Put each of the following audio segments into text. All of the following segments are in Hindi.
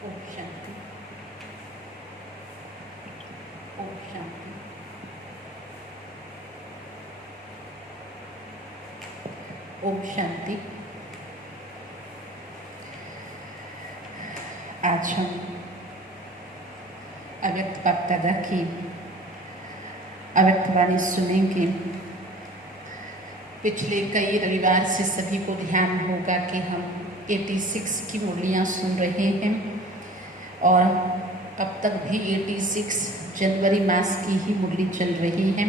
ओम शांति। ओम शांति। ओम शांति। आज हम अव्यक्त बाप-दादा की अव्यक्त वाणी सुनेंगे। पिछले कई रविवार से सभी को ध्यान होगा कि हम 86 की मुरलियाँ सुन रहे हैं और अब तक भी 86 जनवरी मास की ही मुरली चल रही है,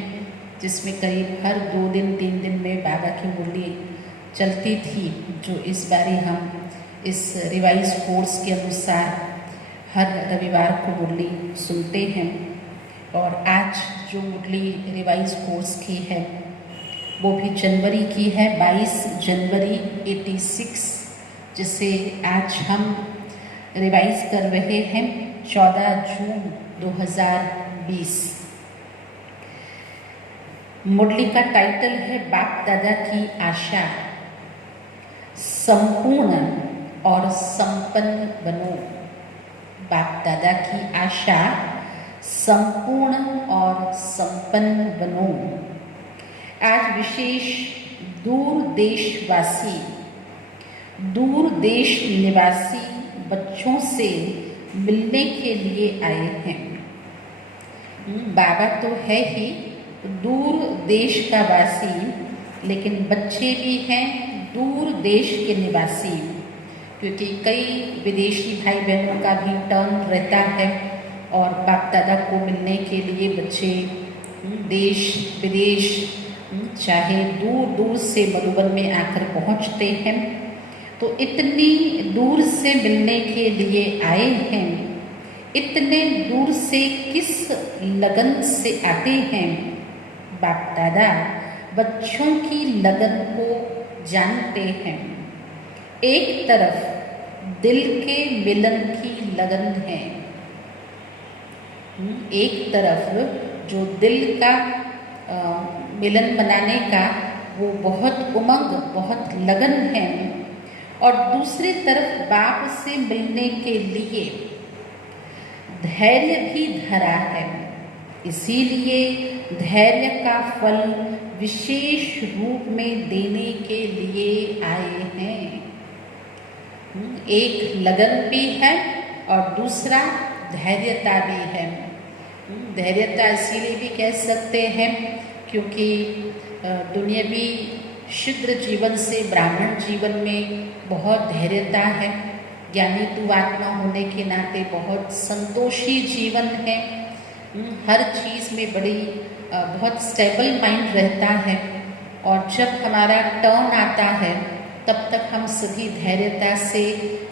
जिसमें करीब हर 2 दिन 3 दिन में बाबा की मुरली चलती थी, जो इस बारी हम इस रिवाइज कोर्स के अनुसार हर रविवार को मुरली सुनते हैं। और आज जो मुरली रिवाइज कोर्स की है वो भी जनवरी की है, 22 जनवरी 86, जिसे आज हम रिवाइज कर रहे हैं 14 जून 2020। मुरली का टाइटल है बाप दादा की आशा, संपूर्ण और संपन्न बनो। बाप दादा की आशा, संपूर्ण और संपन्न बनो। आज विशेष दूर देश निवासी बच्चों से मिलने के लिए आए हैं। बाबा तो है ही दूर देश का वासी, लेकिन बच्चे भी हैं दूर देश के निवासी, क्योंकि कई विदेशी भाई बहनों का भी टर्न रहता है और बाप दादा को मिलने के लिए बच्चे देश विदेश चाहे दूर दूर से मधुबन में आकर पहुंचते हैं। तो इतनी दूर से मिलने के लिए आए हैं, इतने दूर से किस लगन से आते हैं? बाप दादा बच्चों की लगन को जानते हैं। एक तरफ दिल के मिलन की लगन है, एक तरफ जो दिल का मिलन बनाने का वो बहुत उमंग, बहुत लगन है, और दूसरी तरफ बाप से मिलने के लिए धैर्य भी धरा है। इसीलिए धैर्य का फल विशेष रूप में देने के लिए आए हैं। एक लगन भी है और दूसरा धैर्यता भी है। धैर्यता इसीलिए भी कह सकते हैं क्योंकि दुनियावी शुद्र जीवन से ब्राह्मण जीवन में बहुत धैर्यता है। ज्ञानी तू आत्मा होने के नाते बहुत संतोषी जीवन है। हर चीज़ में बहुत स्टेबल माइंड रहता है, और जब हमारा टर्न आता है तब तक हम सभी धैर्यता से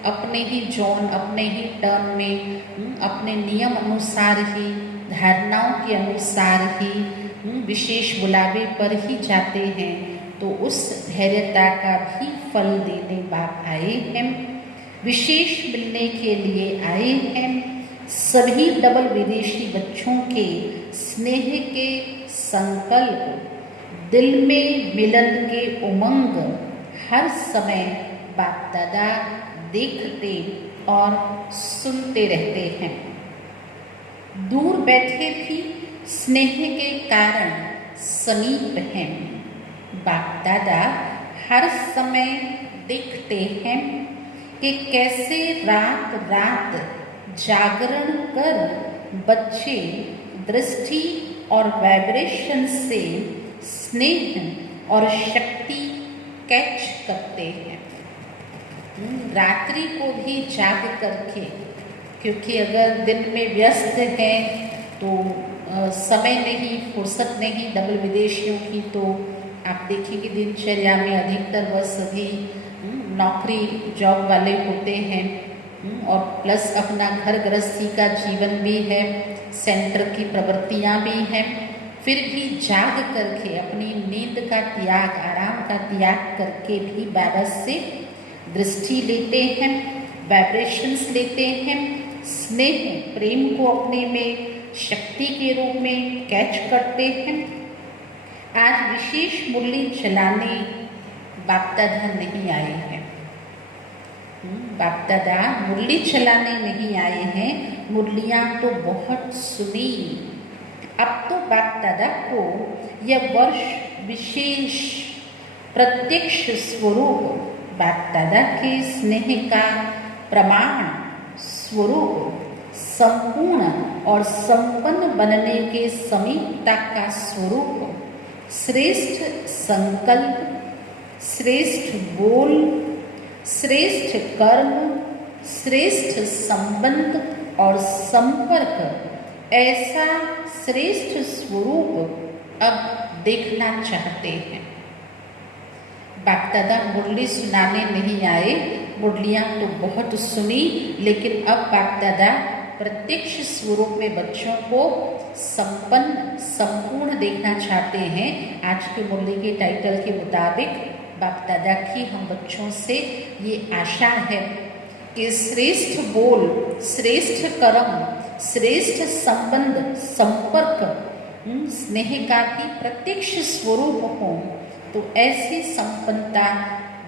अपने ही जोन, अपने ही टर्न में, अपने नियम अनुसार ही, धारणाओं के अनुसार ही विशेष बुलावे पर ही जाते हैं। तो उस धैर्यता का भी फल देने बाप आए हैं, विशेष मिलने के लिए आए हैं। सभी डबल विदेशी बच्चों के स्नेह के संकल्प, दिल में मिलन के उमंग हर समय बाप दादा देखते और सुनते रहते हैं। दूर बैठे भी स्नेह के कारण समीप हैं। बाप दादा हर समय देखते हैं कि कैसे रात रात जागरण कर बच्चे दृष्टि और वाइब्रेशन से स्नेह और शक्ति कैच करते हैं। रात्रि को भी जाग करके, क्योंकि अगर दिन में व्यस्त हैं तो समय नहीं, फुर्सत नहीं डबल विदेशियों की, तो आप देखेंगे दिनचर्या में अधिकतर वह सभी नौकरी जॉब वाले होते हैं, और प्लस अपना घर गृहस्थी का जीवन भी है, सेंटर की प्रवृत्तियाँ भी हैं। फिर भी जाग करके अपनी नींद का त्याग, आराम का त्याग करके भी बाबा से दृष्टि लेते हैं, वाइब्रेशंस लेते हैं, स्नेह प्रेम को अपने में शक्ति के रूप में कैच करते हैं। आज विशेष मुरली चलाने बाप दादा नहीं आए हैं। बाप दादा मुरली चलाने नहीं आए हैं, मुरलियाँ तो बहुत सुनी। अब तो बाप दादा को यह वर्ष विशेष प्रत्यक्ष स्वरूप बाप दादा के स्नेह का प्रमाण स्वरूप संपूर्ण और संपन्न बनने के समीपता का स्वरूप श्रेष्ठ संकल्प, श्रेष्ठ बोल, श्रेष्ठ कर्म, श्रेष्ठ संबंध और संपर्क, ऐसा श्रेष्ठ स्वरूप अब देखना चाहते हैं। बाप दादा मुरली सुनाने नहीं आए, मुरलियाँ तो बहुत सुनी, लेकिन अब बाप दादा प्रत्यक्ष स्वरूप में बच्चों को संपन्न संपूर्ण देखना चाहते हैं। आज की मुरली के टाइटल के मुताबिक बाप दादा की हम बच्चों से ये आशा है कि श्रेष्ठ बोल, श्रेष्ठ कर्म, श्रेष्ठ संबंध, संपर्क, स्नेह का भी प्रत्यक्ष स्वरूप हो। तो ऐसी संपन्नता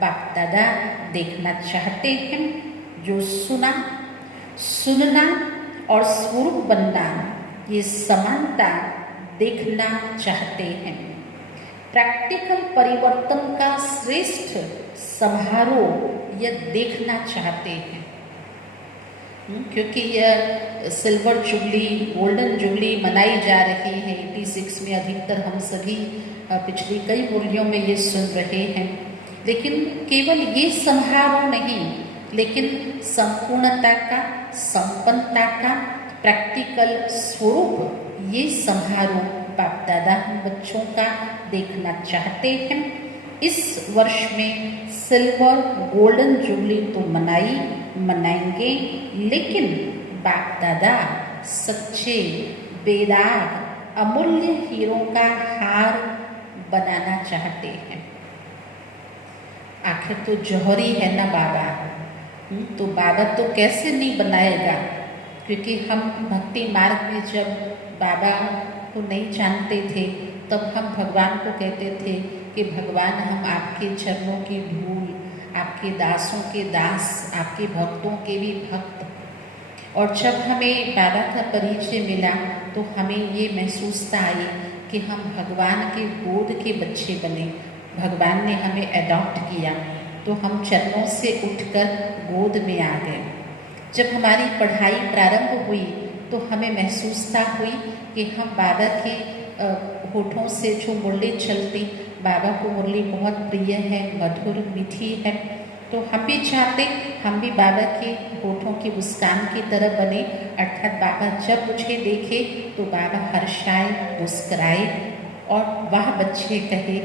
बाप दादा देखना चाहते हैं, जो सुना, सुनना और स्वरूप बनना, ये समानता देखना चाहते हैं। प्रैक्टिकल परिवर्तन का श्रेष्ठ समारोह यह देखना चाहते हैं, क्योंकि यह सिल्वर जुबली, गोल्डन जुबली मनाई जा रही है 86 में। अधिकतर हम सभी पिछली कई मुरलियों में ये सुन रहे हैं। लेकिन केवल ये समारोह नहीं, लेकिन संपूर्णता का, संपन्नता का प्रैक्टिकल स्वरूप, ये समारोह बाप दादा हम बच्चों का देखना चाहते हैं। इस वर्ष में सिल्वर गोल्डन जुबली तो मनाएंगे, लेकिन बाप दादा सच्चे बेदाग अमूल्य हीरों का हार बनाना चाहते हैं। आखिर तो जौहरी है ना बाबा, तो बाबा तो कैसे नहीं बनाएगा, क्योंकि हम भक्ति मार्ग में जब बाबा को नहीं जानते थे तब हम भगवान को कहते थे कि भगवान हम आपके चरणों की धूल, आपके दासों के दास, आपके भक्तों के भी भक्त। और जब हमें बाबा का परिचय मिला तो हमें ये महसूसता आई कि हम भगवान के गोद के बच्चे बने। भगवान ने हमें अडॉप्ट किया तो हम चरणों से उठकर गोद में आ गए। जब हमारी पढ़ाई प्रारंभ हुई तो हमें महसूसता हुई कि हम बाबा के होठों से जो मुरली चलती, बाबा को मुरली बहुत प्रिय है, मधुर मीठी है, तो हम भी चाहते हम भी बाबा के होठों की मुस्कान की तरह बने। अर्थात बाबा जब मुझे देखे तो बाबा हर्षाए, मुस्कराए और वाह बच्चे कहे।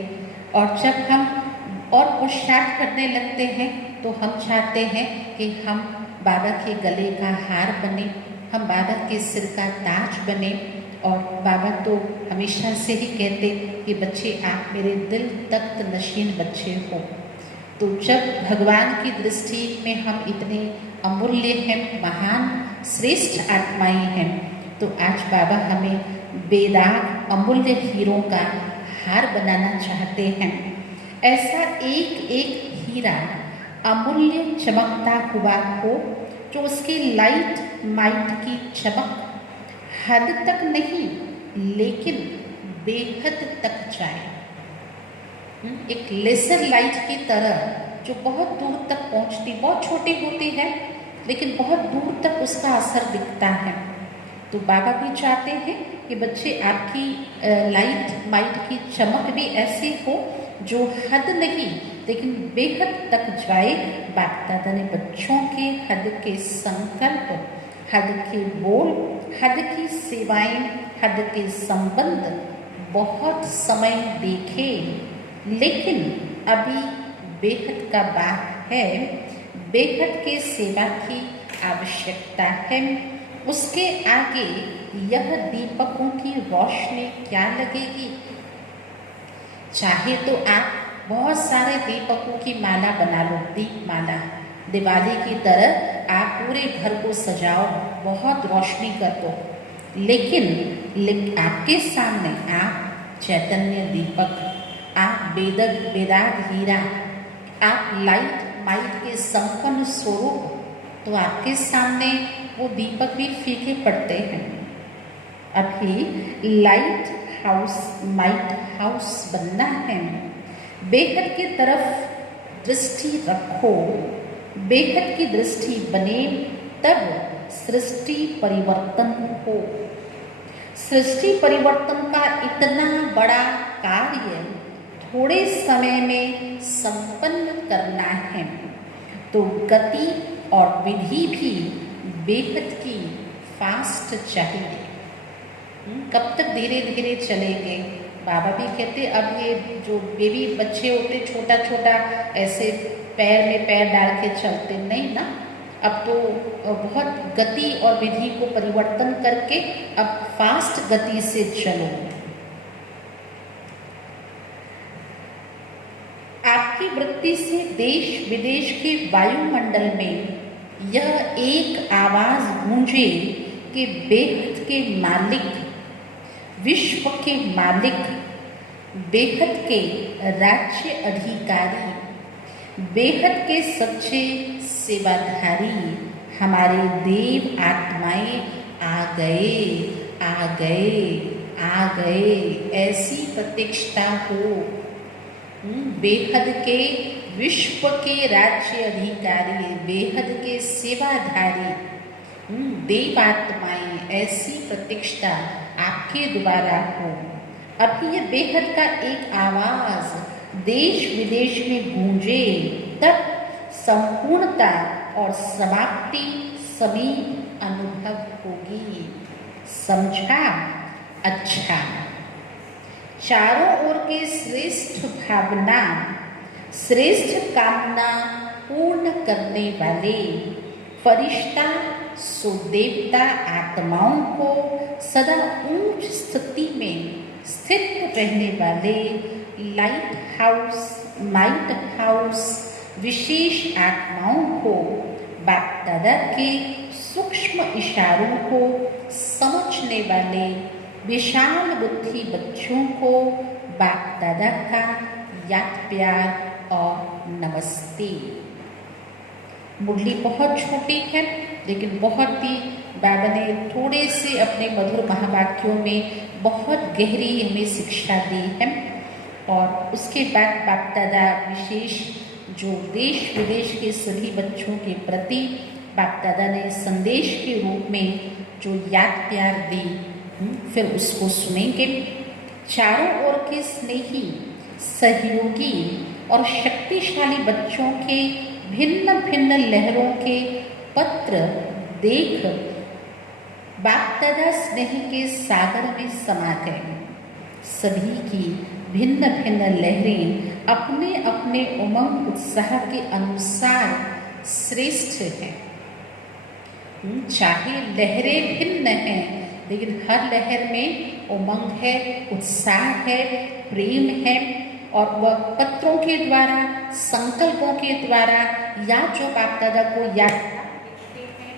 और जब हम और पुरुषार्थ करने लगते हैं तो हम चाहते हैं कि हम बाबा के गले का हार बने, हम बाबा के सिर का ताज बने। और बाबा तो हमेशा से ही कहते कि बच्चे आप मेरे दिल तख्त नशीन बच्चे हो। तो जब भगवान की दृष्टि में हम इतने अमूल्य हैं, महान श्रेष्ठ आत्माएं हैं, तो आज बाबा हमें बेदाग अमूल्य हीरों का हार बनाना चाहते हैं। ऐसा एक एक हीरा अमूल्य चमकता हुआ हो जो उसकी लाइट माइट की चमक हद तक नहीं लेकिन बेहद तक जाए। एक लेसर लाइट की तरह जो बहुत दूर तक पहुंचती, बहुत छोटे होते हैं लेकिन बहुत दूर तक उसका असर दिखता है। तो बाबा भी चाहते हैं कि बच्चे आपकी लाइट माइट की चमक भी ऐसी हो जो हद नहीं लेकिन बेहद तक जाए। बाप दादा ने बच्चों के हद के संकल्प, हद के बोल, हद की सेवाएं, हद के संबंध बहुत समय देखे, लेकिन अभी बेहद का बात है, बेहद के सेवा की आवश्यकता है। उसके आगे यह दीपकों की रोशनी क्या लगेगी। चाहे तो आप बहुत सारे दीपकों की माला बना लो, दीप माला, दिवाली की तरह आप पूरे घर को सजाओ, बहुत रोशनी कर दो, लेकिन आपके सामने आप चैतन्य दीपक, आप बेदाग हीरा, आप लाइट माइट के संपन्न स्वरूप, तो आपके सामने वो दीपक भी फीके पड़ते हैं। अभी लाइट हाउस माइट हाउस बनना है। बेहद की तरफ दृष्टि रखो, बेहद की दृष्टि बने, तब सृष्टि परिवर्तन हो। सृष्टि परिवर्तन का इतना बड़ा कार्य थोड़े समय में संपन्न करना है, तो गति और विधि भी बेहद की फास्ट चाहिए। कब तक धीरे धीरे चलेंगे? बाबा भी कहते अब ये जो बेबी बच्चे होते छोटा छोटा ऐसे पैर में पैर डाल के चलते नहीं ना, अब तो बहुत गति और विधि को परिवर्तन करके अब फास्ट गति से चलो। आपकी वृत्ति से देश विदेश के वायुमंडल में यह एक आवाज गूंजे कि बेहद के मालिक, विश्व के मालिक, बेहद के राज्य अधिकारी, बेहद के सच्चे सेवाधारी हमारे देव आत्माएं आ गए, आ गए, आ गए, ऐसी प्रतीक्षा हो। बेहद के विश्व के राज्य अधिकारी, बेहद के सेवाधारी देवात्माएं, ऐसी प्रतीक्षा आपके द्वारा हो। अभी ये बेहद का एक आवाज देश विदेश में गूंजे, तब संपूर्णता और समाप्ति समीप अनुभव होगी। समझा? अच्छा, चारों ओर के श्रेष्ठ भावना, श्रेष्ठ कामना पूर्ण करने वाले फरिश्ता सो देवता आत्माओं को सदा ऊंच स्थिति में स्थित रहने वाले लाइट हाउस माइट हाउस विशेष आत्माओं को बाप दादा के सूक्ष्म इशारों को समझने वाले विशाल बुद्धि बच्चों को बाप दादा का याद प्यार और नमस्ते। मुरली बहुत छोटी है, लेकिन बहुत ही बाबा ने थोड़े से अपने मधुर महावाक्यों में बहुत गहरी हमें शिक्षा दी है। और उसके बाद बाप दादा विशेष जो देश विदेश के सभी बच्चों के प्रति बाप दादा ने संदेश के रूप में जो याद प्यार दी, फिर उसको सुनेंगे। चारों ओर के स्नेही, सहयोगी और शक्तिशाली बच्चों के भिन्न भिन्न लहरों के पत्र देख बाप दादा स्नेह के सागर में समा गए। सभी की भिन्न भिन्न लहरें अपने अपने उमंग उत्साह के अनुसार श्रेष्ठ हैं। चाहे लहरें भिन्न हैं, लेकिन हर लहर में उमंग है, उत्साह है, प्रेम है। और वह पत्रों के द्वारा, संकल्पों के द्वारा या जो बाप दादा को याद लिखते हैं,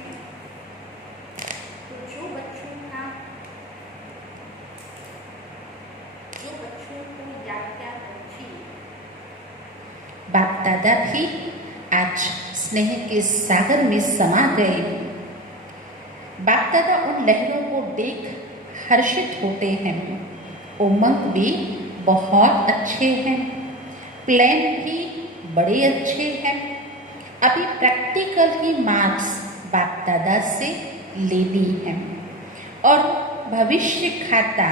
तो जो बच्चों को याद रखी, बाप दादा भी आज स्नेह के सागर में समा गए। बाप दादा उन लहरों को देख हर्षित होते हैं। उमंग भी बहुत अच्छे हैं, प्लान भी बड़े अच्छे हैं। अभी प्रैक्टिकल की मार्क्स बाप दादा से लेनी है और भविष्य खाता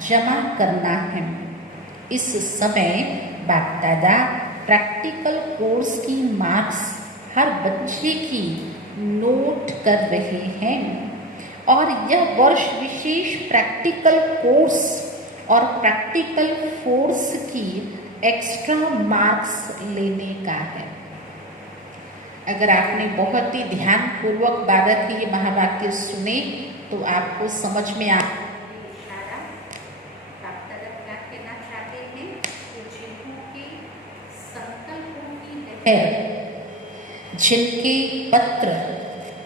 जमा करना है। इस समय बाप दादा प्रैक्टिकल कोर्स की मार्क्स हर बच्चे की नोट कर रहे हैं और यह वर्ष विशेष प्रैक्टिकल कोर्स और प्रैक्टिकल फोर्स की एक्स्ट्रा मार्क्स लेने का है। अगर आपने बहुत ही ध्यानपूर्वक बाबा के ये महावाक्य सुने तो आपको समझ में आ क्या कहना चाहते हैं कि जिनके संकल्पों की लहर, जिनके पत्र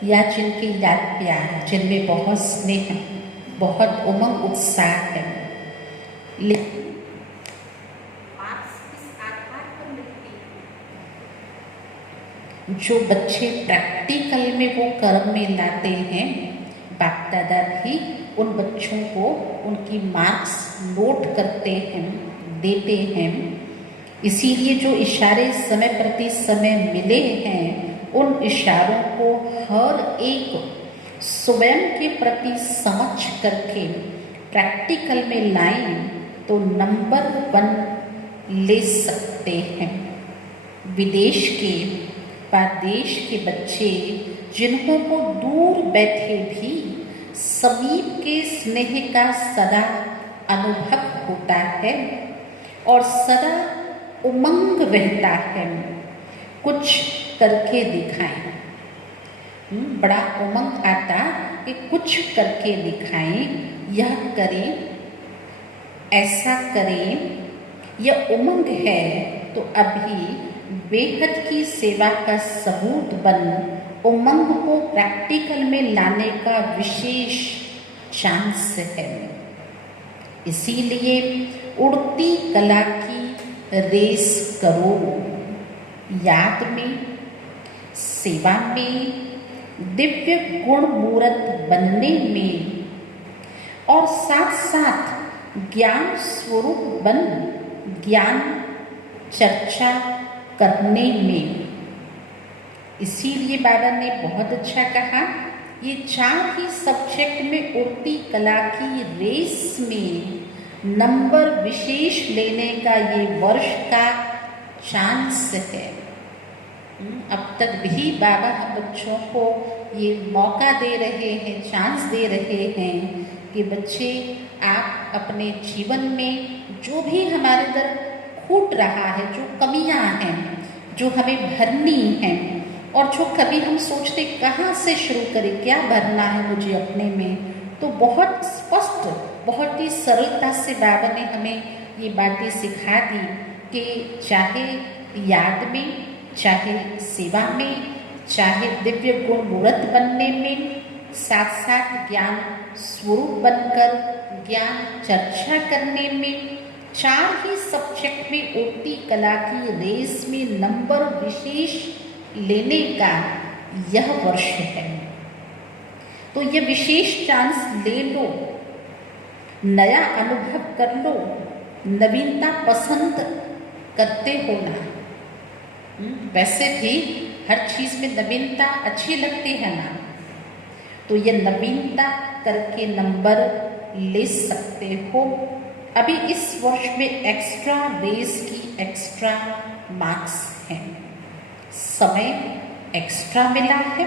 या जिनके याद प्यार, जिनमें बहुत स्नेह, बहुत उमंग उत्साह है, लेकिन मार्क्स इस आधार पर मिलती है जो बच्चे प्रैक्टिकल में वो कर्म में लाते हैं, बाप दादा भी उन बच्चों को उनकी मार्क्स नोट करते हैं, देते हैं। इसीलिए जो इशारे समय प्रति समय मिले हैं, उन इशारों को हर एक स्वयं के प्रति समझ करके प्रैक्टिकल में लाएं तो नंबर 1 ले सकते हैं। विदेश के व देश के बच्चे जिन्हों को दूर बैठे भी समीप के स्नेह का सदा अनुभव होता है और सदा उमंग रहता है, कुछ करके दिखाएं। बड़ा उमंग आता कि कुछ करके दिखाएं, यह करें, ऐसा करें। यह उमंग है तो अभी बेहद की सेवा का सबूत बन उमंग को प्रैक्टिकल में लाने का विशेष चांस है। इसीलिए उड़ती कला की रेस करो, याद में, सेवा में, दिव्य गुण मूर्त बनने में और साथ साथ ज्ञान स्वरूप बन ज्ञान चर्चा करने में। इसीलिए बाबा ने बहुत अच्छा कहा, ये 4 ही सब्जेक्ट में उड़ती कला की रेस में नंबर विशेष लेने का ये वर्ष का चांस है। अब तक भी बाबा हम बच्चों को ये मौका दे रहे हैं, चांस दे रहे हैं कि बच्चे आप अपने जीवन में जो भी हमारे अंदर छूट रहा है, जो कमियां हैं, जो हमें भरनी हैं और जो कभी हम सोचते कहाँ से शुरू करें, क्या भरना है मुझे अपने में, तो बहुत स्पष्ट, बहुत ही सरलता से बाबा ने हमें ये बातें सिखा दी कि चाहे याद में, चाहे सेवा में, चाहे दिव्य गुण मूर्त बनने में, साथ साथ ज्ञान स्वरूप बनकर ज्ञान चर्चा करने में, 4 ही सब्जेक्ट में उड़ती कला की रेस में नंबर विशेष लेने का यह वर्ष है। तो यह विशेष चांस ले लो, नया अनुभव कर लो, नवीनता पसंद करते हो ना। वैसे भी हर चीज में नवीनता अच्छी लगती है ना, तो यह नवीनता करके नंबर ले सकते हो। अभी इस वर्ष में एक्स्ट्रा रेस की एक्स्ट्रा मार्क्स हैं, समय एक्स्ट्रा मिला है,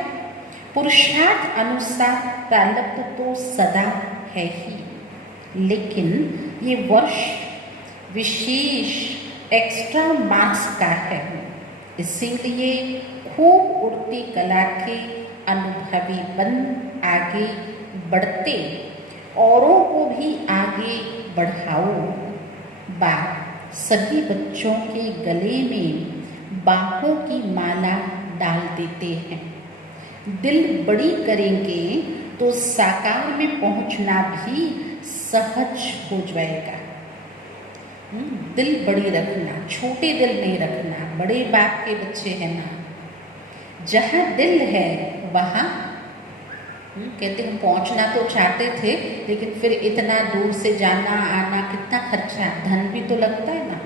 पुरुषार्थ अनुसार प्रारब्ध तो सदा है ही, लेकिन ये वर्ष विशेष एक्स्ट्रा मार्क्स का है। इसीलिए खूब उड़ती कला के अनुभवी बन आगे बढ़ते औरों को भी आगे बढ़ाओ। सभी बच्चों के गले में बाहों की माला डाल देते हैं। दिल बड़ी करेंगे तो साकार में पहुंचना भी सहज हो जाएगा। दिल बड़ी रखना, छोटे दिल नहीं रखना। बड़े बाप के बच्चे हैं ना, जहाँ दिल है वहाँ कहते हम पहुंचना तो चाहते थे, लेकिन फिर इतना दूर से जाना आना कितना खर्चा, धन भी तो लगता है ना,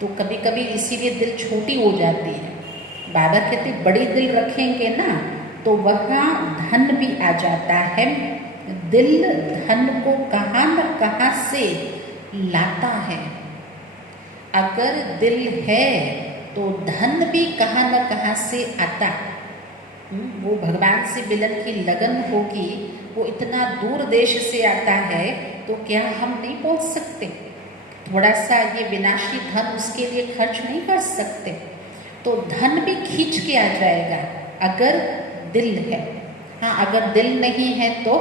तो कभी कभी इसीलिए दिल छोटी हो जाती है। बाबा कहते बड़ी दिल रखेंगे ना तो वहाँ धन भी आ जाता है। दिल धन को कहाँ न कहाँ से लाता है। अगर दिल है तो धन भी कहाँ न कहाँ से आता। वो भगवान से मिलन की लगन होगी, वो इतना दूर देश से आता है, तो क्या हम नहीं पहुंच सकते? थोड़ा सा ये विनाशी धन उसके लिए खर्च नहीं कर सकते? तो धन भी खींच के आ जाएगा अगर दिल है। हाँ, अगर दिल नहीं है तो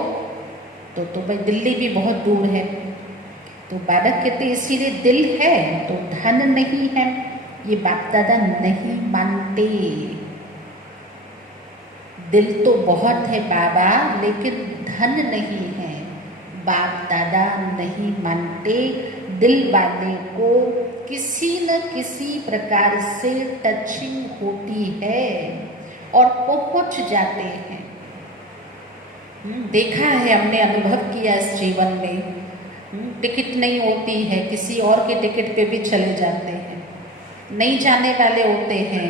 भाई दिल्ली भी बहुत दूर है। तो बाबा कहते इसीलिए दिल है तो धन नहीं है, ये बाप दादा नहीं मानते। दिल तो बहुत है बाबा, लेकिन धन नहीं है, बाप दादा नहीं मानते। दिल वाले को किसी न किसी प्रकार से टचिंग होती है। और पहुंच जाते हैं। देखा है, हमने अनुभव किया इस जीवन में। टिकट नहीं होती है, किसी और के टिकट पे भी चले जाते हैं। नहीं जाने वाले होते हैं,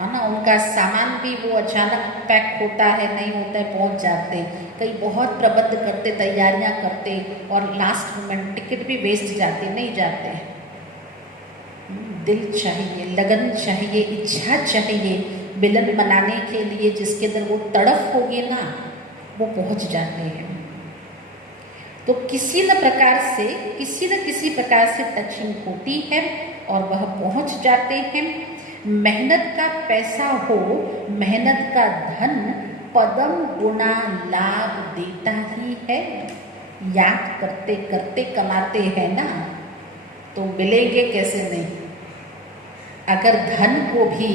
है ना, उनका सामान भी वो अचानक पैक होता है, नहीं होता है, पहुंच जाते हैं। कई बहुत प्रबंध करते, तैयारियां करते और लास्ट मोमेंट टिकट भी वेस्ट जाते, नहीं जाते हैं। दिल चाहिए, लगन चाहिए, इच्छा चाहिए मिलन मनाने के लिए। जिसके अंदर वो तड़फ होगी ना, वो पहुंच जाते हैं। तो किसी न किसी प्रकार से टचिंग होती है और वह पहुंच जाते हैं। मेहनत का पैसा हो, मेहनत का धन पदम गुना लाभ देता ही है। याद करते करते कमाते हैं ना, तो मिलेंगे कैसे नहीं। अगर धन को भी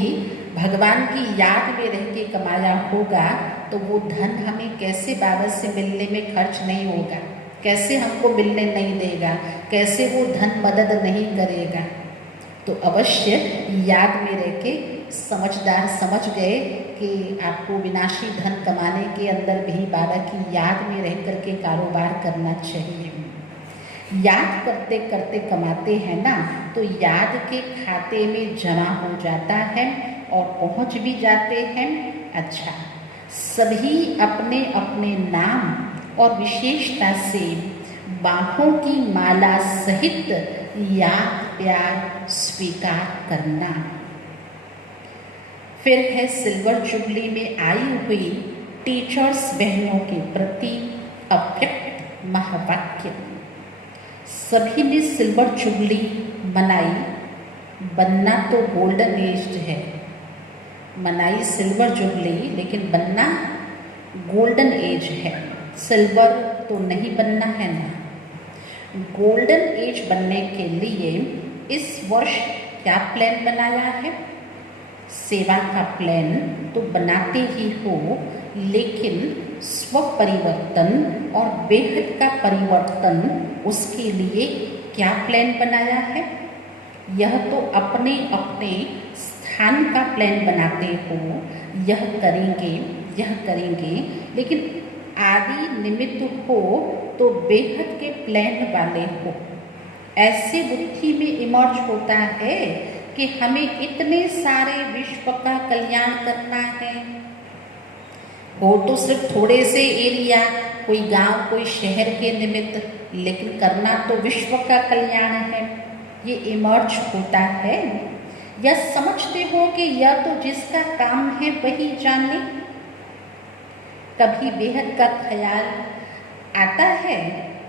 भगवान की याद में रह के कमाया होगा, तो वो धन हमें कैसे बाबा से मिलने में खर्च नहीं होगा, कैसे हमको मिलने नहीं देगा, कैसे वो धन मदद नहीं करेगा। तो अवश्य याद में रह के समझदार समझ गए कि आपको विनाशी धन कमाने के अंदर भी बाबा की याद में रह कर के कारोबार करना चाहिए। याद करते करते कमाते हैं ना, तो याद के खाते में जमा हो जाता है और पहुंच भी जाते हैं। अच्छा, सभी अपने अपने नाम और विशेषता से बाहों की माला सहित याद प्यार स्वीकार करना। फिर है सिल्वर जुबली में आई हुई टीचर्स बहनों के प्रति अव्यक्त महावाक्य। सभी ने सिल्वर जुबली मनाई, बनना तो गोल्डन एज है। मनाई सिल्वर जुबली, लेकिन बनना गोल्डन एज है। सिल्वर तो नहीं बनना है ना। गोल्डन एज बनने के लिए इस वर्ष क्या प्लान बनाया है? सेवा का प्लान तो बनाते ही हो, लेकिन स्व परिवर्तन और बेहद का परिवर्तन, उसके लिए क्या प्लान बनाया है? यह तो अपने अपने स्थान का प्लान बनाते हो, यह करेंगे, लेकिन आदि निमित्त हो तो बेहद के प्लान वाले हो। ऐसे बुद्धि में इमर्ज होता है कि हमें इतने सारे विश्व का कल्याण करना है। हो तो सिर्फ थोड़े से एरिया, कोई गांव, कोई शहर के निमित्त, लेकिन करना तो विश्व का कल्याण है। ये इमर्ज होता है। या समझते हो कि यह तो जिसका काम है वही जाने। कभी बेहद का ख्याल आता है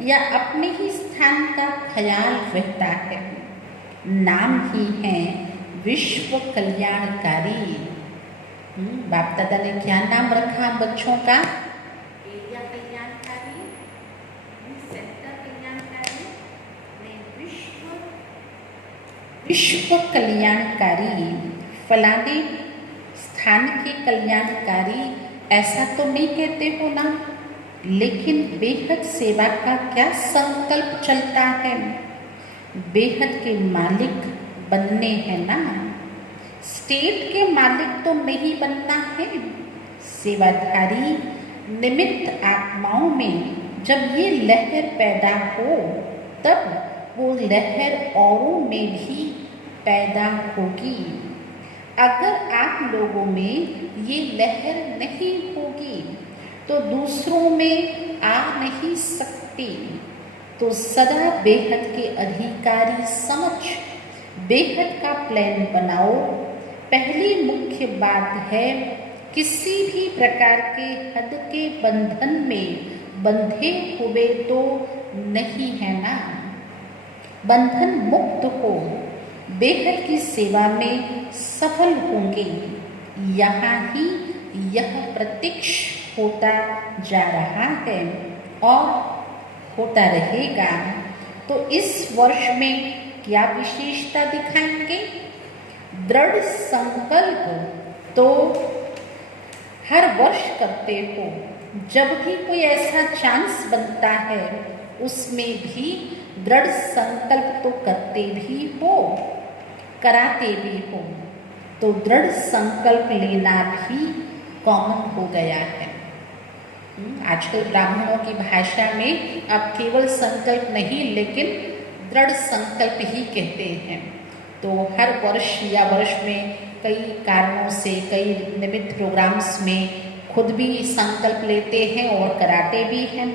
या अपने ही स्थान का ख्याल रहता है। नाम ही है विश्व कल्याणकारी। बाप दादा ने क्या नाम रखा बच्चों का? एरिया कल्याणकारी, सेक्टर कल्याणकारी, विश्व कल्याणकारी। फलाने स्थान के कल्याणकारी ऐसा तो नहीं कहते हो ना, लेकिन बेहद सेवा का क्या संकल्प चलता है? बेहद के मालिक बनने हैं ना। स्टेट के मालिक तो नहीं बनना है। सेवाधारी निमित्त आत्माओं में जब ये लहर पैदा हो, तब वो लहर औरों में भी पैदा होगी। अगर आप लोगों में ये लहर नहीं होगी तो दूसरों में आ नहीं सकती। तो सदा बेहद के अधिकारी समझ बेहद का प्लान बनाओ। पहली मुख्य बात है, किसी भी प्रकार के हद के बंधन में बंधे हुए तो नहीं है ना। बंधन मुक्त हो, बेहद की सेवा में सफल होंगे। यहाँ ही यह प्रत्यक्ष होता जा रहा है और होता रहेगा। तो इस वर्ष में क्या विशेषता दिखाएंगे? दृढ़ संकल्प तो हर वर्ष करते हो। जब भी कोई ऐसा चांस बनता है, उसमें भी दृढ़ संकल्प तो करते भी हो, कराते भी हो। तो दृढ़ संकल्प लेना भी कॉमन हो गया है। आजकल ब्राह्मणों की भाषा में अब केवल संकल्प नहीं लेकिन दृढ़ संकल्प ही कहते हैं। तो हर वर्ष या वर्ष में कई कारणों से कई निमित्त प्रोग्राम्स में खुद भी संकल्प लेते हैं और कराते भी हैं।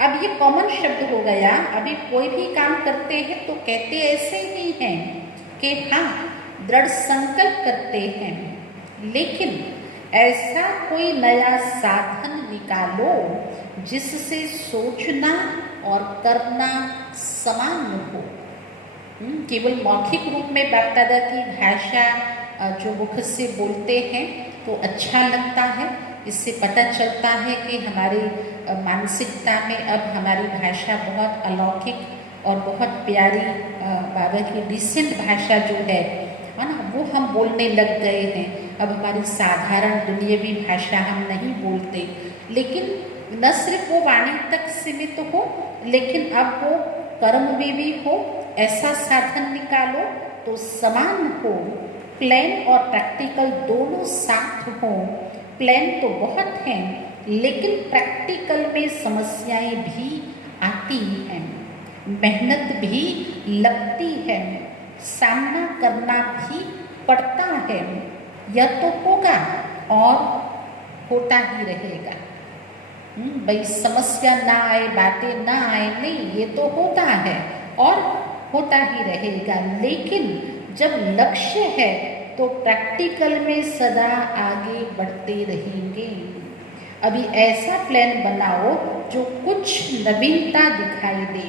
अब ये कॉमन शब्द हो गया। अभी कोई भी काम करते हैं तो कहते ऐसे ही हैं कि हाँ दृढ़ संकल्प करते हैं, लेकिन ऐसा कोई नया साधन निकालो जिससे सोचना और करना समान हो। केवल मौखिक रूप में बाप दादा की भाषा जो मुख से बोलते हैं तो अच्छा लगता है, इससे पता चलता है कि हमारी मानसिकता में अब हमारी भाषा बहुत अलौकिक और बहुत प्यारी बाबा की डिसेंट भाषा जो है ना, वो हम बोलने लग गए हैं। अब हमारी साधारण दुनियावी भाषा हम नहीं बोलते, लेकिन न सिर्फ वो वाणी तक सीमित हो, लेकिन अब वो कर्म में भी हो। ऐसा साधन निकालो तो समान हो, प्लान और प्रैक्टिकल दोनों साथ हो। प्लान तो बहुत हैं, लेकिन प्रैक्टिकल में समस्याएं भी आती हैं, मेहनत भी लगती है, सामना करना भी पड़ता है। यह तो होगा और होता ही रहेगा। भाई समस्या ना आए, बातें ना आए, नहीं, ये तो होता है और होता ही रहेगा। लेकिन जब लक्ष्य है तो प्रैक्टिकल में सदा आगे बढ़ते रहेंगे। अभी ऐसा प्लान बनाओ जो कुछ नवीनता दिखाई दे,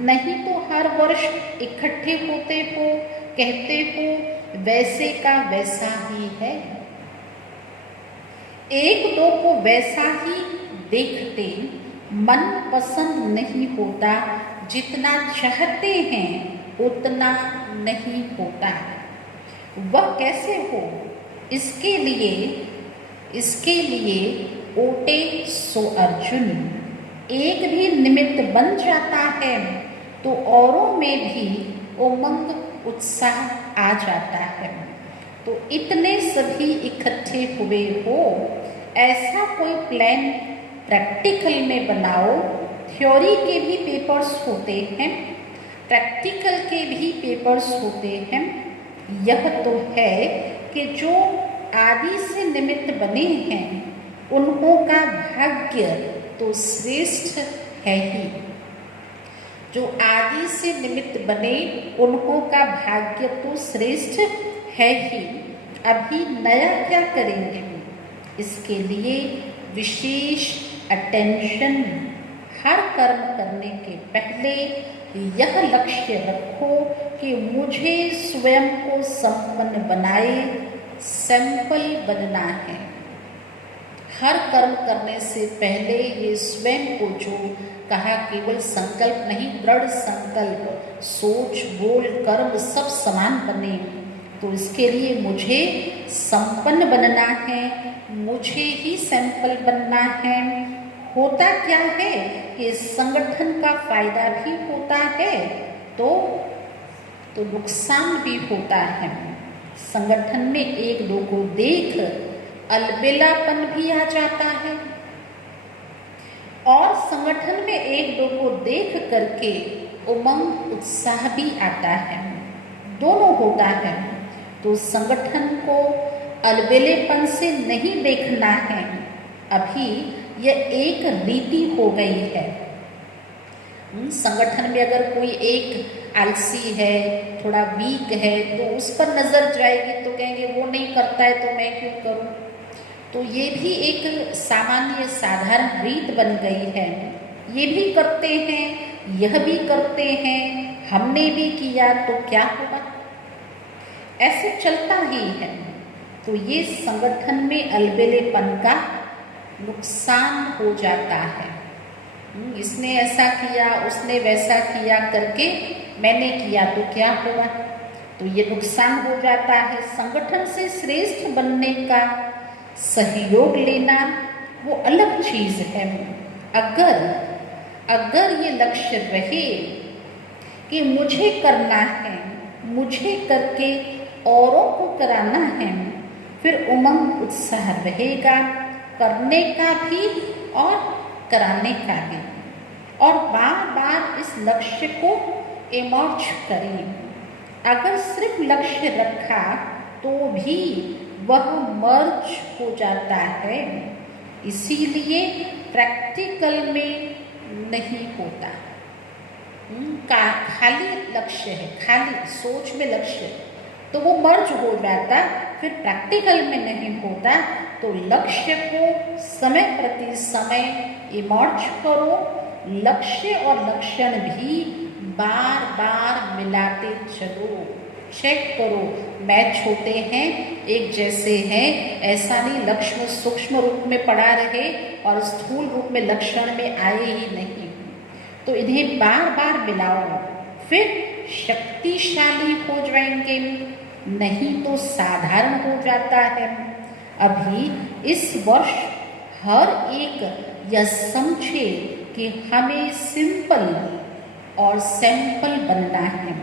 नहीं तो हर वर्ष इकट्ठे होते हो, कहते हो वैसे का वैसा ही है। एक दो को वैसा ही देखते मन पसंद नहीं होता, जितना चाहते हैं उतना नहीं होता। वह कैसे हो, इसके लिए ओटे सो अर्जुन। एक भी निमित्त बन जाता है तो औरों में भी उमंग उत्साह आ जाता है। तो इतने सभी इकट्ठे हुए हो, ऐसा कोई प्लान प्रैक्टिकल में बनाओ। थ्योरी के भी पेपर्स होते हैं, प्रैक्टिकल के भी पेपर्स होते हैं। यह तो है कि जो आदि से निमित्त बने हैं उनको का भाग्य तो श्रेष्ठ है ही। जो आदि से निमित्त बने उनको का भाग्य तो श्रेष्ठ है ही। अभी नया क्या करेंगे, इसके लिए विशेष अटेंशन। हर कर्म करने के पहले यह लक्ष्य रखो कि मुझे स्वयं को संपन्न बनाए, सैंपल बनना है। हर कर्म करने से पहले ये स्वयं को, जो कहा केवल संकल्प नहीं, दृढ़ संकल्प, सोच बोल कर्म सब समान बने, तो इसके लिए मुझे संपन्न बनना है, मुझे ही सैंपल बनना है। होता क्या है कि संगठन का फायदा भी होता है तो नुकसान भी होता है। संगठन में एक दो को देख अलबेलापन भी आ जाता है और संगठन में एक दो को देख करके उमंग उत्साह भी आता है, दोनों होता है। तो संगठन को अलबेलेपन से नहीं देखना है। अभी यह एक रीति हो गई है। संगठन में अगर कोई एक आलसी है, थोड़ा वीक है, तो उस पर नजर जाएगी तो कहेंगे वो नहीं करता है तो मैं क्यों करूं। तो ये भी एक सामान्य साधारण रीत बन गई है। ये भी करते हैं, यह भी करते हैं, हमने भी किया तो क्या होगा, ऐसे चलता ही है। तो ये संगठन में अलबेलेपन का नुकसान हो जाता है। इसने ऐसा किया, उसने वैसा किया करके मैंने किया तो क्या हुआ, तो ये नुकसान हो जाता है। संगठन से श्रेष्ठ बनने का सहयोग लेना वो अलग चीज है। अगर ये लक्ष्य रहे कि मुझे करना है, मुझे करके औरों को कराना है, फिर उमंग उत्साह रहेगा, करने का भी और कराने का भी। और बार बार इस लक्ष्य को इमर्ज करें। अगर सिर्फ लक्ष्य रखा तो भी वह मर्ज हो जाता है, इसीलिए प्रैक्टिकल में नहीं होता। खाली लक्ष्य है, खाली सोच में लक्ष्य तो वो मर्ज हो जाता, फिर प्रैक्टिकल में नहीं होता। तो लक्ष्य को समय प्रति समय इमर्ज करो, लक्ष्य और लक्षण भी बार बार मिलाते चलो, चेक करो। मैच होते हैं, एक जैसे हैं, ऐसा नहीं लक्ष्य सूक्ष्म रूप में पड़ा रहे और स्थूल रूप में लक्षण में आए ही नहीं। तो इन्हें बार बार मिलाओ, फिर शक्तिशाली हो जाएंगे, नहीं तो साधारण हो जाता है। अभी इस वर्ष हर एक यह समझे कि हमें सिंपल और सैंपल बनना है।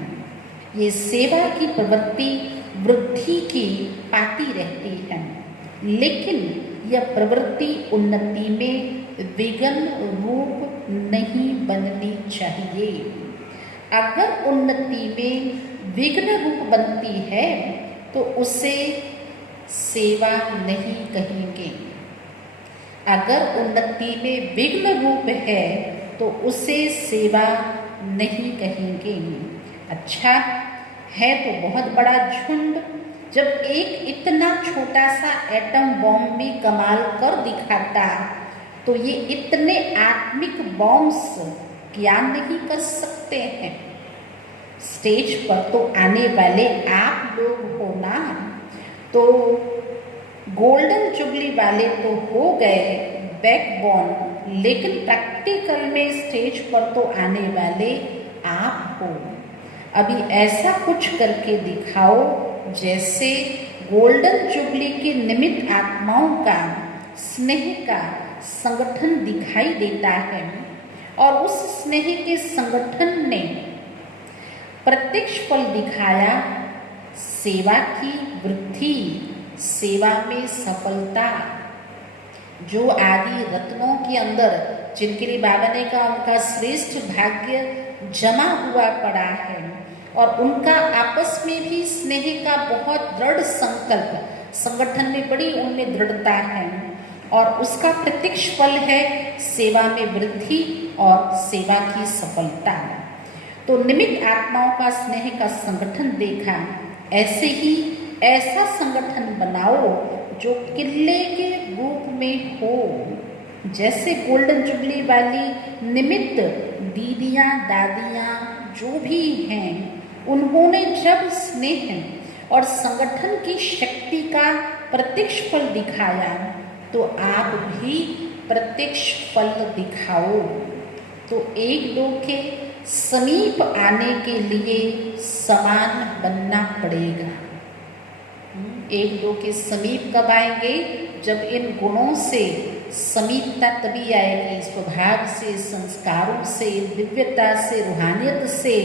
ये सेवा की प्रवृत्ति वृद्धि की पाती रहती है, लेकिन यह प्रवृत्ति उन्नति में विघ्न रूप नहीं बननी चाहिए। अगर उन्नति में विघ्न रूप बनती है तो उसे सेवा नहीं कहेंगे। अगर उन्नति में विघ्न रूप है तो उसे सेवा नहीं कहेंगे। अच्छा है तो बहुत बड़ा झुंड, जब एक इतना छोटा सा एटम बॉम्ब भी कमाल कर दिखाता तो ये इतने आत्मिक बॉम्ब्स क्या नहीं कर सकते हैं। स्टेज पर तो आने वाले आप लोग हो ना, तो गोल्डन जुबली वाले तो हो गए बैकबोन, लेकिन प्रैक्टिकल में स्टेज पर तो आने वाले आप हो। अभी ऐसा कुछ करके दिखाओ जैसे गोल्डन जुबली के निमित्त आत्माओं का स्नेह का संगठन दिखाई देता है, और उस स्नेह के संगठन ने प्रत्यक्ष फल दिखाया, सेवा की वृद्धि, सेवा में सफलता। जो आदि रत्नों के अंदर जिनके लिए बाबा ने कहा उनका श्रेष्ठ भाग्य जमा हुआ पड़ा है, और उनका आपस में भी स्नेह का बहुत दृढ़ संकल्प, संगठन में बड़ी उनमें दृढ़ता है, और उसका प्रत्यक्ष फल है सेवा में वृद्धि और सेवा की सफलता। तो निमित्त आत्माओं का स्नेह का संगठन देखा, ऐसे ही ऐसा संगठन बनाओ जो किले के रूप में हो। जैसे गोल्डन जुबली वाली निमित्त दीदियाँ दादियाँ जो भी हैं, उन्होंने जब स्नेह और संगठन की शक्ति का प्रत्यक्ष फल दिखाया, तो आप भी प्रत्यक्ष फल दिखाओ। तो एक दो के समीप आने के लिए समान बनना पड़ेगा। एक दो के समीप कब आएंगे? जब इन गुणों से समीपता तभी आएगी, स्वभाव से, संस्कारों से, दिव्यता से, रूहानियत से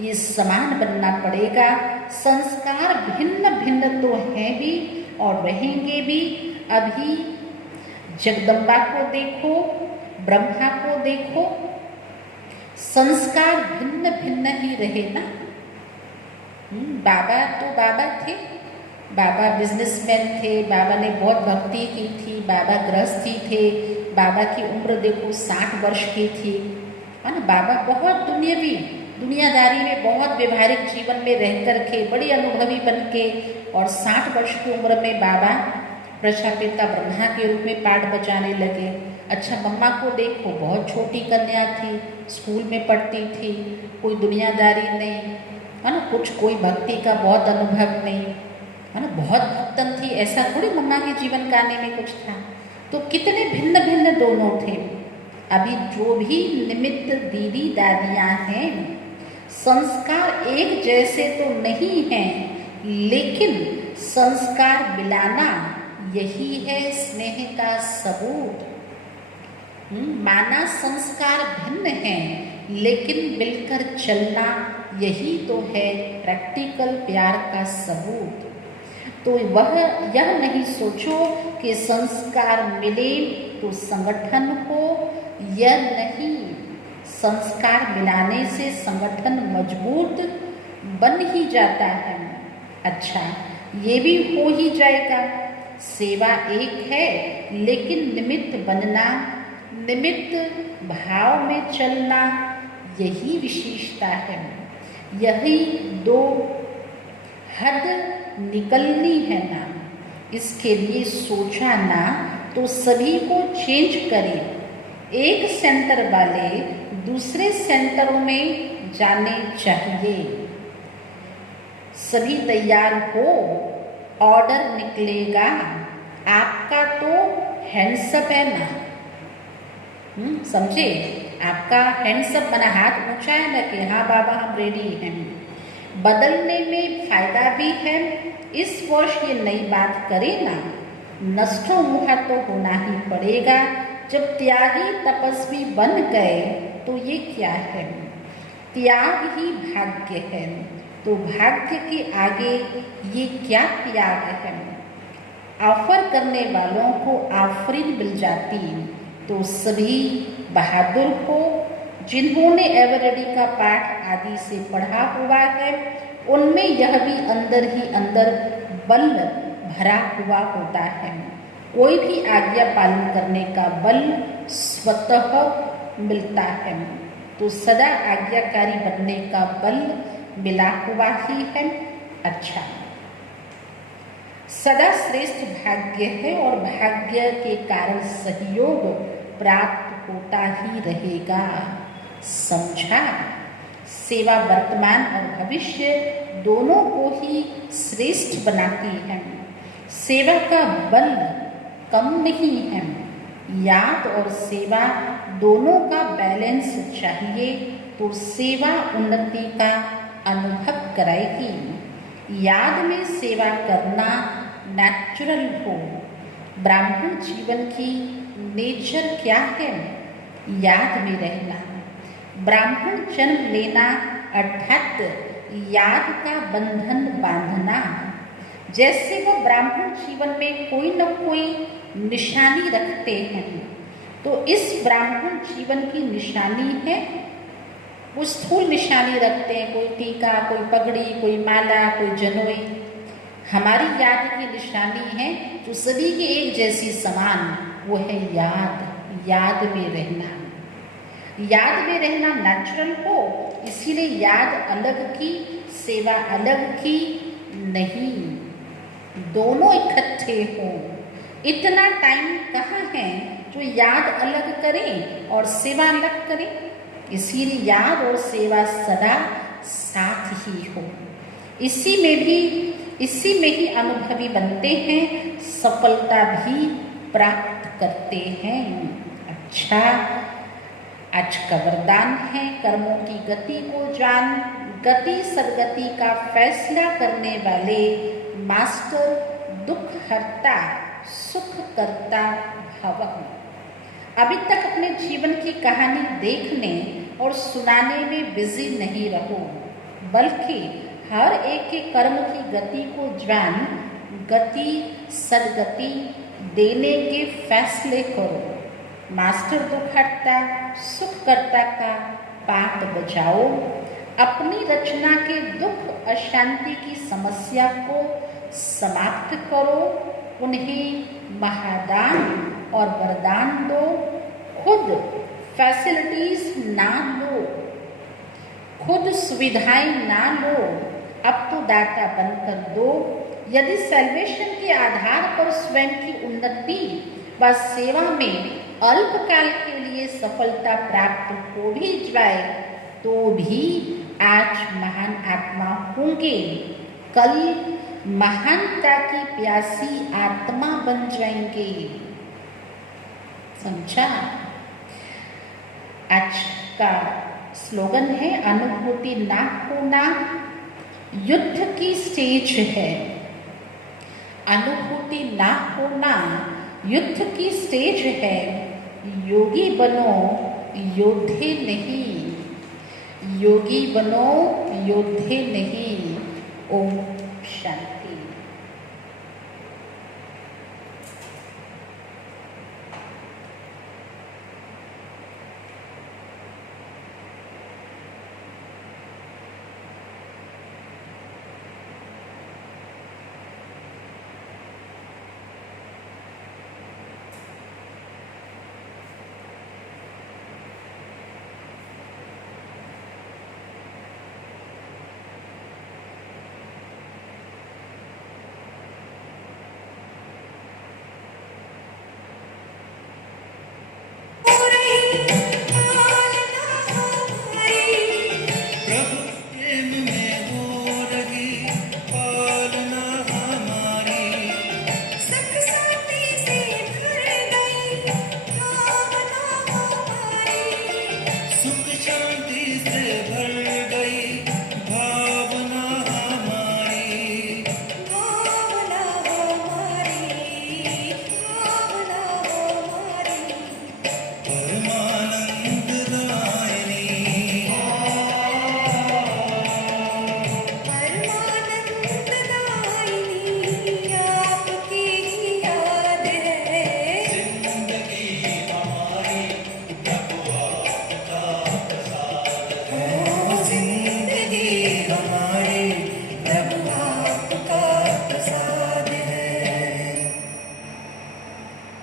ये समान बनना पड़ेगा। संस्कार भिन्न भिन्न तो हैं भी और रहेंगे भी। अभी जगदम्बा को देखो, ब्रह्मा को देखो, संस्कार भिन्न भिन्न ही रहे ना। बाबा तो बाबा थे, बाबा बिजनेसमैन थे, बाबा ने बहुत भक्ति की थी, बाबा गृहस्थी थे, बाबा की उम्र देखो 60 वर्ष की थी, है ना। बाबा बहुत दुनियादारी में बहुत व्यवहारिक जीवन में रह कर के बड़ी अनुभवी बन के, और 60 वर्ष की उम्र में बाबा प्रजापिता ब्रह्मा के रूप में पाठ बजाने लगे। अच्छा, मम्मा को देखो, बहुत छोटी कन्या थी, स्कूल में पढ़ती थी, कोई दुनियादारी नहीं, है ना, कुछ कोई भक्ति का बहुत अनुभव नहीं, है ना, बहुत भक्तन थी, ऐसा थोड़ी मम्मा के जीवन गाने में कुछ था। तो कितने भिन्न भिन्न दोनों थे। अभी जो भी निमित्त दीदी दादियाँ हैं, संस्कार एक जैसे तो नहीं हैं, लेकिन संस्कार मिलाना यही है स्नेह का सबूत। माना संस्कार भिन्न हैं, लेकिन मिलकर चलना यही तो है प्रैक्टिकल प्यार का सबूत। तो वह यह नहीं सोचो कि संस्कार मिले तो संगठन हो, यह नहीं। संस्कार मिलाने से संगठन मजबूत बन ही जाता है। अच्छा, ये भी हो ही जाएगा। सेवा एक है, लेकिन निमित्त बनना, निमित्त भाव में चलना, यही विशेषता है। यही दो हद निकलनी है ना। इसके लिए सोचा ना तो सभी को चेंज करें। एक सेंटर वाले दूसरे सेंटरों में जाने चाहिए। सभी तैयार हो, ऑर्डर निकलेगा। आपका तो हैंड्सअप है ना, समझे? आपका हैंड्सअप बना, हाथ ऊंचा है ना कि हाँ बाबा हम रेडी हैं। बदलने में फायदा भी है। इस वर्ष ये नई बात करें ना, नष्टों मुहा तो होना ही पड़ेगा। जब त्यागी तपस्वी बन गए तो ये क्या है? त्याग ही भाग्य है। तो भाग्य के आगे ये क्या त्याग है? ऑफर करने वालों को आफरीन मिल जाती तो सभी बहादुर हो। जिन्होंने एवरेडी का पाठ आदि से पढ़ा हुआ है, उनमें यह भी अंदर ही अंदर बल भरा हुआ होता है। कोई भी आज्ञा पालन करने का बल स्वतः मिलता है, तो सदा आज्ञाकारी बनने का बल मिला हुआ ही है। अच्छा, सदा श्रेष्ठ भाग्य है और भाग्य के कारण सहयोग प्राप्त होता ही रहेगा। समझा? सेवा वर्तमान और भविष्य दोनों को ही श्रेष्ठ बनाती है। सेवा का बल कम नहीं है। याद और सेवा दोनों का बैलेंस चाहिए तो सेवा उन्नति का अनुभव कराएगी। याद में सेवा करना नेचुरल हो। ब्राह्मण जीवन की नेचर क्या है? याद में रहना। ब्राह्मण जन्म लेना अर्थात याद का बंधन बांधना। जैसे वो ब्राह्मण जीवन में कोई न कोई निशानी रखते हैं, तो इस ब्राह्मण जीवन की निशानी है, वो स्थूल निशानी रखते हैं। कोई टीका, कोई पगड़ी, कोई माला, कोई जनोई। हमारी याद की निशानी है जो सभी की एक जैसी समान, वो है याद। याद में रहना। याद में रहना नेचुरल हो, इसीलिए याद अलग की, सेवा अलग की नहीं, दोनों इकट्ठे हो। इतना टाइम कहाँ है जो याद अलग करें और सेवा अलग करें? इसीलिए याद और सेवा सदा साथ ही हो। इसी में ही अनुभवी बनते हैं, सफलता भी प्राप्त करते हैं। अच्छा, आज का वरदान है, कर्मों की गति को जान। गति सदगति का फैसला करने वाले मास्टर दुख हरता सुख करता भव। अभी तक अपने जीवन की कहानी देखने और सुनाने में बिजी नहीं रहो, बल्कि हर एक के कर्म की गति को जान गति सदगति देने के फैसले करो। मास्टर दुख हरता सुख करता का पाठ बजाओ। अपनी रचना के दुख अशांति की समस्या को समाप्त करो। उन्हें महादान और वरदान दो। खुद फैसिलिटीज ना लो, खुद सुविधाएं ना लो, अब तो दाता बनकर दो। यदि सैल्वेशन के आधार पर स्वयं की उन्नति व सेवा में अल्पकाल के लिए सफलता प्राप्त हो भी जाए तो भी आज महान आत्मा होंगे, कल महानता की प्यासी आत्मा बन जाएंगे। समझा? आज का स्लोगन है, अनुभूति ना होना युद्ध की स्टेज है। अनुभूति ना होना युद्ध की स्टेज है। योगी बनो योद्धे नहीं, योगी बनो योद्धे नहीं। ओम शांति।